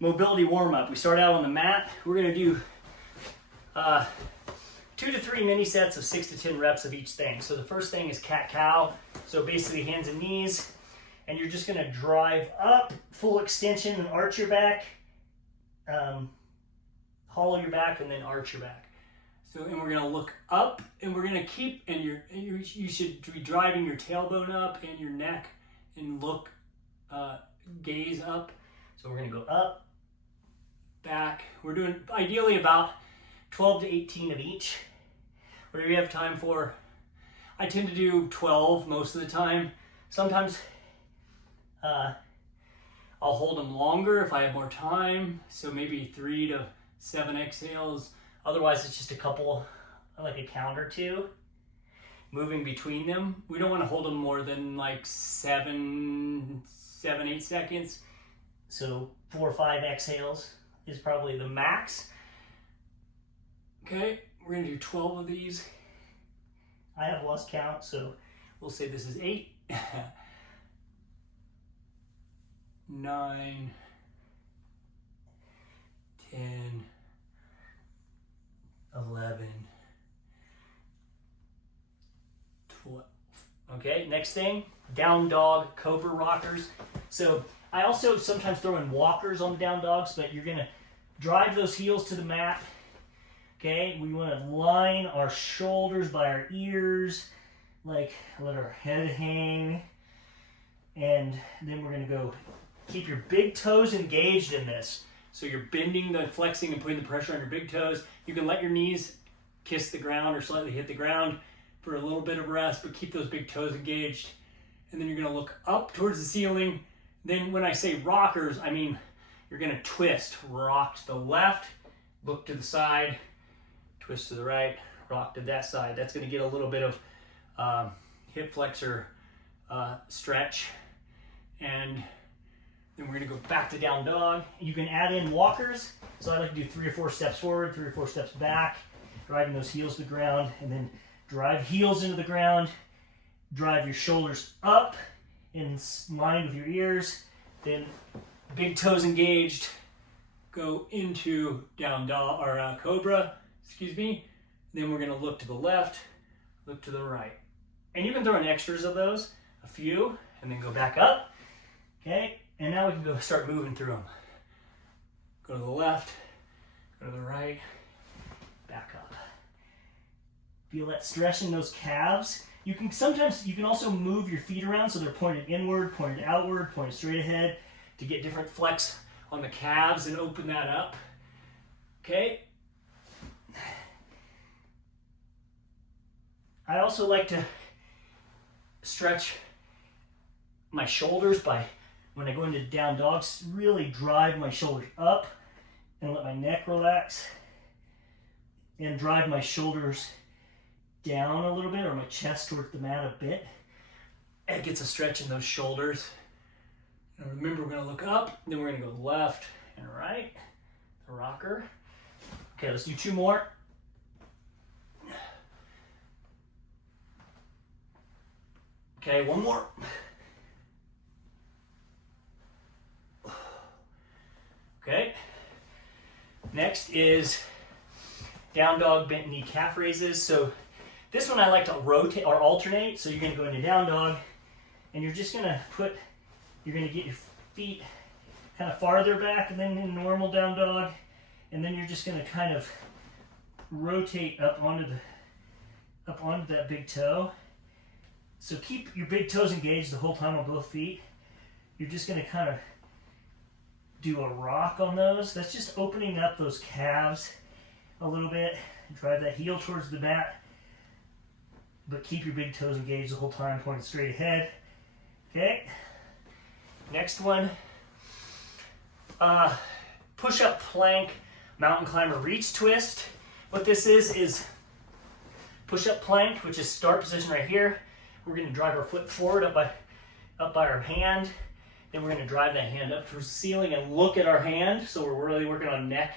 mobility warm-up. We start out on the mat. We're gonna do 2 to 3 mini sets of 6 to 10 reps of each thing. So the first thing is cat-cow. So basically hands and knees, and you're just gonna drive up, full extension, and arch your back, hollow your back, and then arch your back. So, and we're gonna look up, and we're gonna keep, and you should be driving your tailbone up and your neck, and look, gaze up. So we're gonna go up, back. We're doing ideally about 12 to 18 of each. Whatever you have time for. I tend to do 12 most of the time. Sometimes I'll hold them longer if I have more time. So maybe 3 to 7 exhales. Otherwise it's just a couple, like a count or two, moving between them. We don't want to hold them more than like 7, 8 seconds. So 4 or 5 exhales is probably the max. Okay, we're gonna do 12 of these. I have lost count, so we'll say this is 8, 9, 10, 11, 12. Okay, next thing, down dog, Cobra rockers. So I also sometimes throw in walkers on the down dogs, but you're gonna drive those heels to the mat. Okay, we want to line our shoulders by our ears, like let our head hang, and then we're going to go keep your big toes engaged in this. So you're bending, flexing, and putting the pressure on your big toes. You can let your knees kiss the ground or slightly hit the ground for a little bit of rest, but keep those big toes engaged. And then you're going to look up towards the ceiling. Then when I say rockers, I mean you're going to twist, rock to the left, look to the side, twist to the right, rock to that side. That's going to get a little bit of hip flexor stretch. And then we're going to go back to down dog. You can add in walkers. So I like to do 3 or 4 steps forward, 3 or 4 steps back, driving those heels to the ground, and then drive heels into the ground, drive your shoulders up in line with your ears, then big toes engaged, go into down dog or Cobra. Excuse me, then we're gonna look to the left, look to the right. And you can throw in extras of those, a few, and then go back up, okay? And now we can go start moving through them. Go to the left, go to the right, back up. Feel that stretch in those calves. You can also move your feet around so they're pointed inward, pointed outward, pointed straight ahead to get different flex on the calves and open that up, okay? I also like to stretch my shoulders by, when I go into down dogs, really drive my shoulders up and let my neck relax and drive my shoulders down a little bit, or my chest towards the mat a bit. It gets a stretch in those shoulders. And remember, we're gonna look up, then we're gonna go left and right, the rocker. Okay, let's do 2 more. Okay, 1 more. Okay. Next is down dog, bent knee, calf raises. So this one I like to rotate or alternate. So you're going to go into down dog, and you're just going to get your feet kind of farther back than in normal down dog, and then you're just going to kind of rotate up onto that big toe. So keep your big toes engaged the whole time on both feet. You're just going to kind of do a rock on those. That's just opening up those calves a little bit. Drive that heel towards the mat, but keep your big toes engaged the whole time, pointing straight ahead. Okay. Next one, push-up plank, mountain climber reach twist. What this is push-up plank, which is start position right here. We're going to drive our foot forward up by our hand. Then we're going to drive that hand up towards the ceiling and look at our hand. So we're really working on neck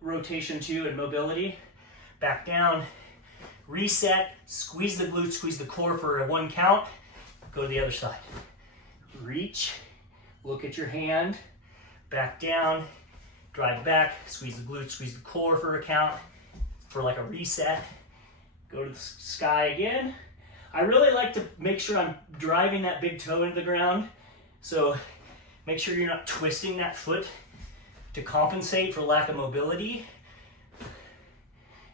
rotation too and mobility. Back down, reset, squeeze the glutes, squeeze the core for a 1 count. Go to the other side. Reach, look at your hand, back down, drive back, squeeze the glutes, squeeze the core for a count, for like a reset. Go to the sky again. I really like to make sure I'm driving that big toe into the ground. So make sure you're not twisting that foot to compensate for lack of mobility.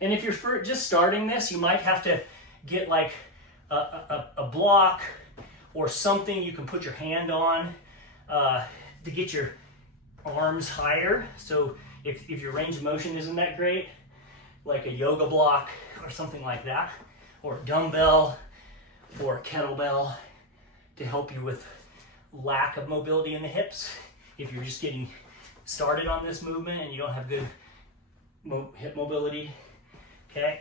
And if you're just starting this, you might have to get like a block or something you can put your hand on to get your arms higher. So if your range of motion isn't that great, like a yoga block or something like that, or a dumbbell or a kettlebell to help you with lack of mobility in the hips. If you're just getting started on this movement and you don't have good hip mobility, okay?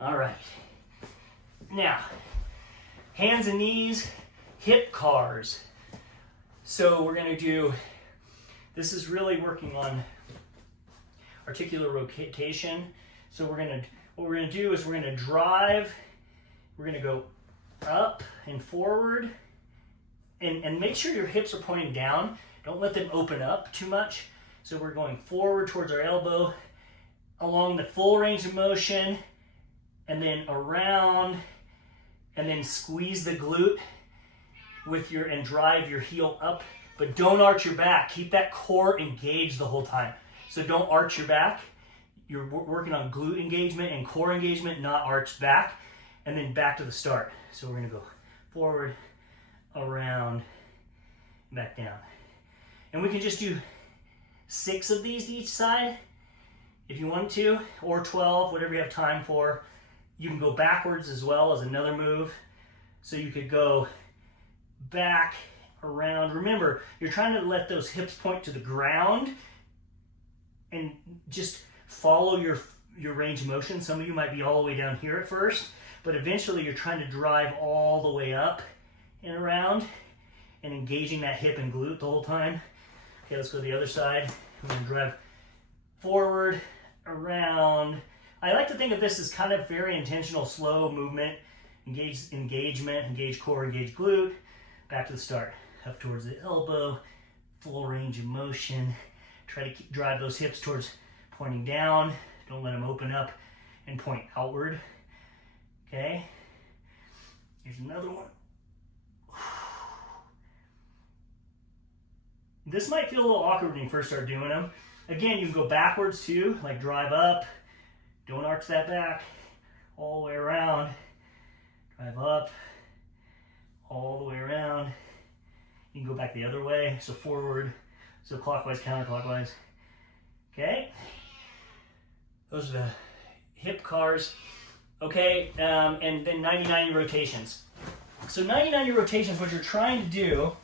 All right. Now, hands and knees, hip cars. So we're gonna do, this is really working on articular rotation. So what we're gonna do is we're gonna drive, we're gonna go up and forward, and make sure your hips are pointing down. Don't let them open up too much. So we're going forward towards our elbow, along the full range of motion, and then around, and then squeeze the glute with and drive your heel up, but don't arch your back. Keep that core engaged the whole time. So don't arch your back. You're working on glute engagement and core engagement, not arched back. And then back to the start. So we're gonna go forward, around, back down. And we can just do 6 of these each side if you want to, or 12, whatever you have time for. You can go backwards as well as another move. So you could go back, around. Remember, you're trying to let those hips point to the ground and just follow your range of motion. Some of you might be all the way down here at first, but eventually you're trying to drive all the way up and around and engaging that hip and glute the whole time. Okay, let's go to the other side. I'm gonna drive forward, around. I like to think of this as kind of very intentional, slow movement. Engagement, engage core, engage glute. Back to the start. Up towards the elbow, full range of motion. Try to drive those hips towards pointing down. Don't let them open up and point outward. Okay. Here's another one. This might feel a little awkward when you first start doing them. Again, you can go backwards too, like drive up. Don't arch that back. All the way around. Drive up. All the way around. You can go back the other way, so forward, so clockwise, counterclockwise. Okay. Those are the hip cars. Okay, and then 90-90 rotations. So 90-90 rotations, what you're trying to do,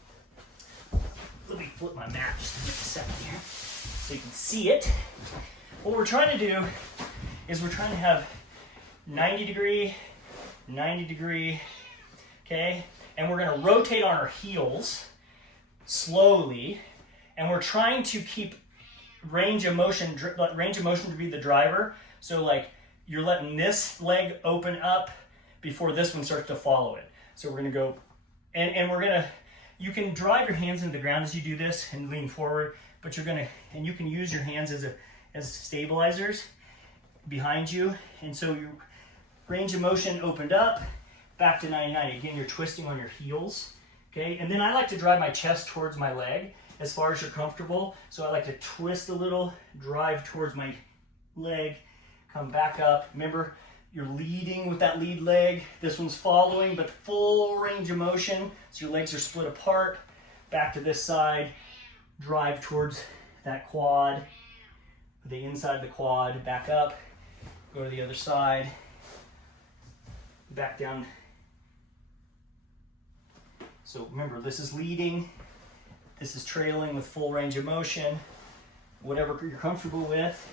let me flip my map just for a second here so you can see it. What we're trying to do is we're trying to have 90 degree, okay? And we're gonna rotate on our heels slowly, and we're trying to keep range of motion to be the driver. So like you're letting this leg open up before this one starts to follow it. So we're gonna go, and you can drive your hands into the ground as you do this and lean forward, but and you can use your hands as stabilizers behind you. And so your range of motion opened up, back to 90-90. Again, you're twisting on your heels, okay? And then I like to drive my chest towards my leg as far as you're comfortable. So I like to twist a little, drive towards my leg, come back up. Remember, you're leading with that lead leg. This one's following, but full range of motion. So your legs are split apart. Back to this side, drive towards that quad, the inside of the quad, back up, go to the other side, back down. So remember, this is leading, this is trailing with full range of motion, whatever you're comfortable with.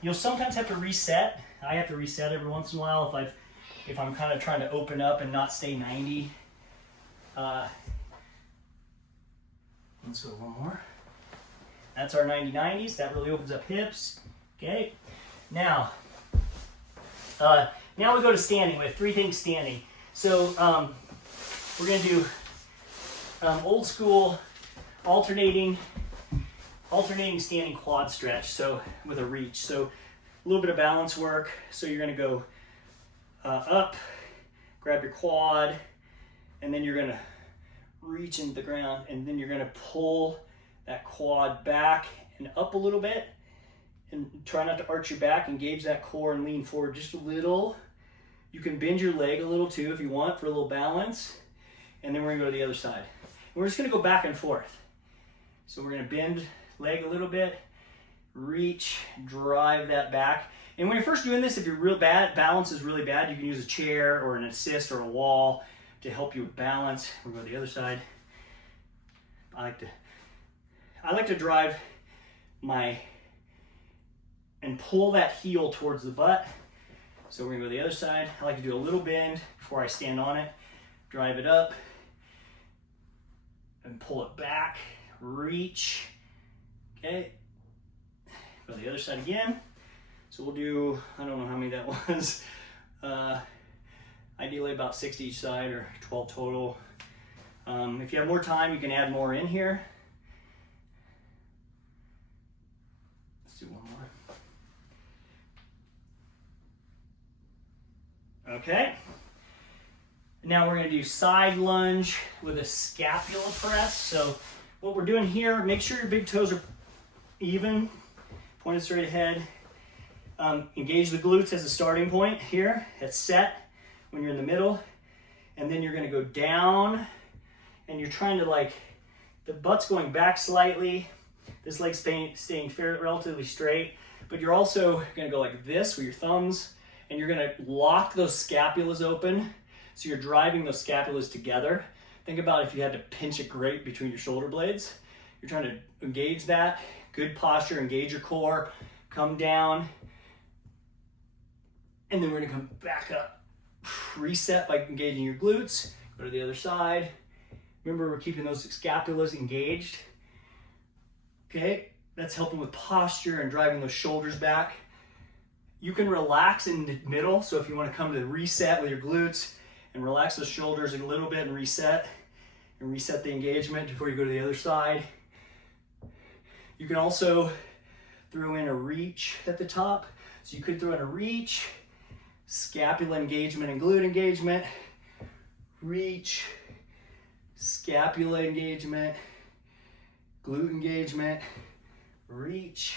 You'll sometimes have to reset. I have to reset every once in a while if I'm kind of trying to open up and not stay 90. Let's go one more. That's our 90-90s. That really opens up hips. Okay. Now we go to standing. We have 3 things standing. So we're going to do old school alternating standing quad stretch, so with a reach. So a little bit of balance work. So you're gonna go up, grab your quad, and then you're gonna reach into the ground, and then you're gonna pull that quad back and up a little bit, and try not to arch your back, engage that core and lean forward just a little. You can bend your leg a little too if you want for a little balance. And then we're gonna go to the other side. We're just gonna go back and forth. So we're gonna bend leg a little bit, reach, drive that back. And when you're first doing this, if you're real bad, balance is really bad, you can use a chair or an assist or a wall to help you with balance. We'll go to the other side. I like to drive and pull that heel towards the butt. So we're gonna go to the other side. I like to do a little bend before I stand on it. Drive it up and pull it back, reach, okay. Go to the other side again. So we'll do, I don't know how many that was. Ideally about 6 each side, or 12 total. If you have more time, you can add more in here. Let's do one more. Okay. Now we're going to do side lunge with a scapula press. So what we're doing here, make sure your big toes are even, pointed straight ahead. Engage the glutes as a starting point here. It's set when you're in the middle. And then you're going to go down, and you're trying to, like, the butt's going back slightly. This leg's staying relatively straight. But you're also going to go like this with your thumbs, and you're going to lock those scapulas open. So you're driving those scapulas together. Think about if you had to pinch a grape between your shoulder blades. You're trying to engage that. Good posture, engage your core, come down. And then we're gonna come back up. Reset by engaging your glutes. Go to the other side. Remember, we're keeping those scapulas engaged. Okay, that's helping with posture and driving those shoulders back. You can relax in the middle. So if you wanna come to the reset with your glutes, and relax the shoulders a little bit and reset the engagement before you go to the other side. You can also throw in a reach at the top. So you could throw in a reach, scapula engagement and glute engagement, reach, scapula engagement, glute engagement, reach.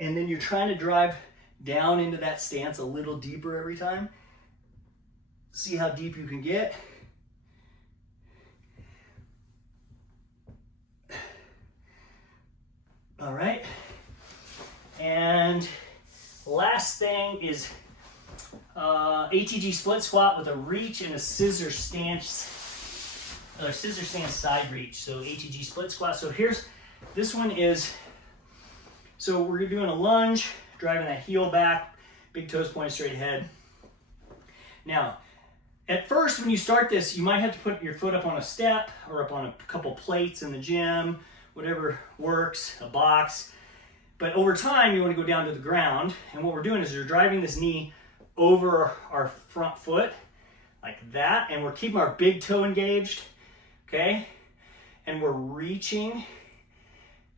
And then you're trying to drive down into that stance a little deeper every time. See how deep you can get. All right. And last thing is ATG split squat with a reach and a scissor stance, side reach. So ATG split squat. So this one is, so we're doing a lunge, driving that heel back, big toes pointed straight ahead. Now, at first when you start this, you might have to put your foot up on a step or up on a couple plates in the gym, whatever works, a box. But over time, you want to go down to the ground. And what we're doing is you're driving this knee over our front foot like that. And we're keeping our big toe engaged, okay? And we're reaching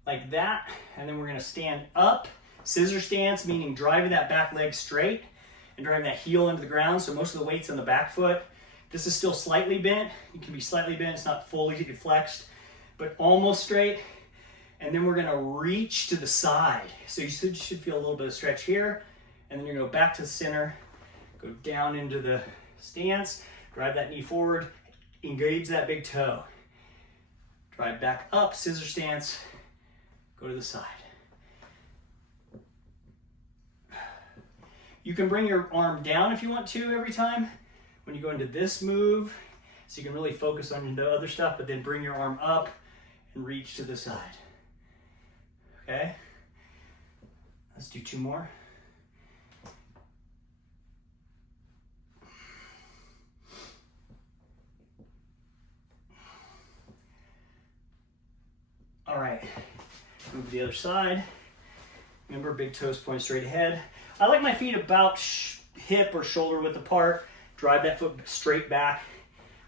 like that. And then we're going to stand up. Scissor stance, meaning driving that back leg straight and driving that heel into the ground. So most of the weight's on the back foot. This is still slightly bent. It can be slightly bent. It's not fully flexed, but almost straight. And then we're gonna reach to the side. So you should feel a little bit of stretch here. And then you're gonna go back to the center, go down into the stance, drive that knee forward, engage that big toe. Drive back up, scissor stance, go to the side. You can bring your arm down if you want to every time when you go into this move, so you can really focus on the other stuff, but then bring your arm up and reach to the side. Okay? Let's do 2 more. All right, move to the other side. Remember, big toes point straight ahead. I like my feet about hip or shoulder width apart. drive that foot straight back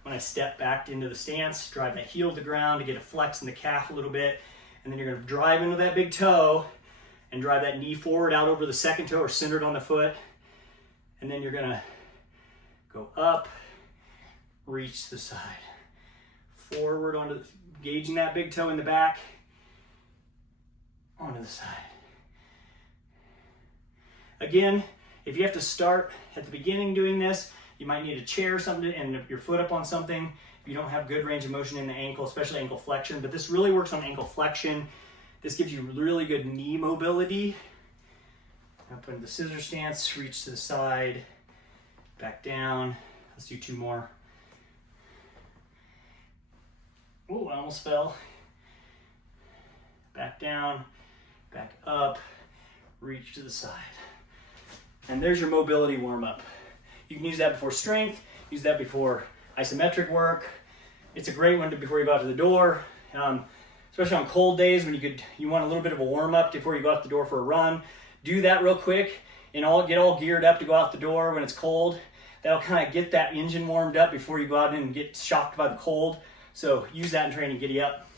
when I step back into the stance, drive that heel to the ground to get a flex in the calf a little bit, and then you're gonna drive into that big toe and drive that knee forward out over the second toe or centered on the foot, and then you're gonna go up, reach to the side, forward onto the, engaging that big toe in the back, onto the side. Again, if you have to start at the beginning doing this, you might need a chair or something and your foot up on something if you don't have good range of motion in the ankle, especially ankle flexion, but this really works on ankle flexion. This gives you really good knee mobility. Up into the scissor stance, reach to the side, back down. Let's do 2 more. Oh, I almost fell. Back down, back up, reach to the side. And there's your mobility warm-up. You can use that before strength, use that before isometric work. It's a great one before you go out to the door, especially on cold days when you want a little bit of a warm-up before you go out the door for a run. Do that real quick and get all geared up to go out the door when it's cold. That'll kind of get that engine warmed up before you go out and get shocked by the cold. So use that in training. Giddy up.